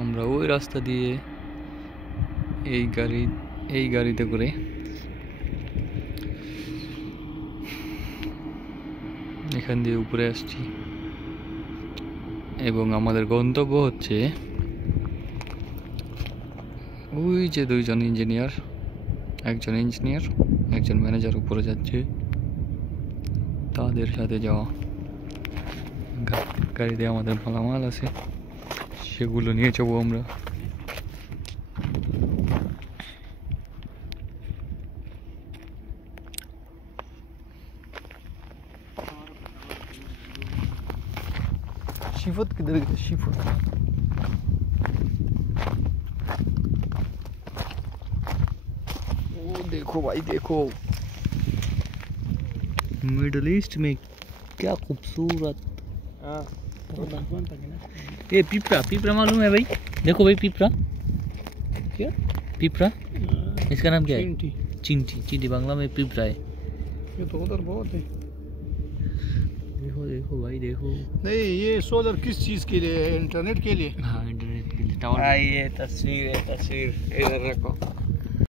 আমরা ওই রাস্তা দিয়ে এই গাড়িতে করে এখান দিয়ে উপরে আসছি এবং আমাদের গন্তব্য হচ্ছে ওই যে দুইজন ইঞ্জিনিয়ার, একজন ইঞ্জিনিয়ার একজন ম্যানেজার উপরে যাচ্ছে, তাদের সাথে যাওয়া। গাড়িতে আমাদের মালামাল আছে, সেগুলো নিয়ে যাবো আমরা। शिफत किधर गई? शिफत ओ देखो भाई देखो, मिडल ईस्ट में क्या खूबसूरत। ये पिपरा, पिपरा मालूम है भाई? देखो भाई पिपरा, क्या पिपरा, इसका नाम क्या है? चिंटी। चिंटी बांग्ला में पिपरा है। ये तो उधर बहुत है। देखो देखो भाई देखो। नहीं ये सोलर किस चीज के लिए है? इंटरनेट के लिए। हाँ इंटरनेट के लिए टावर। ये तस्वीर है, तस्वीर इधर रखो।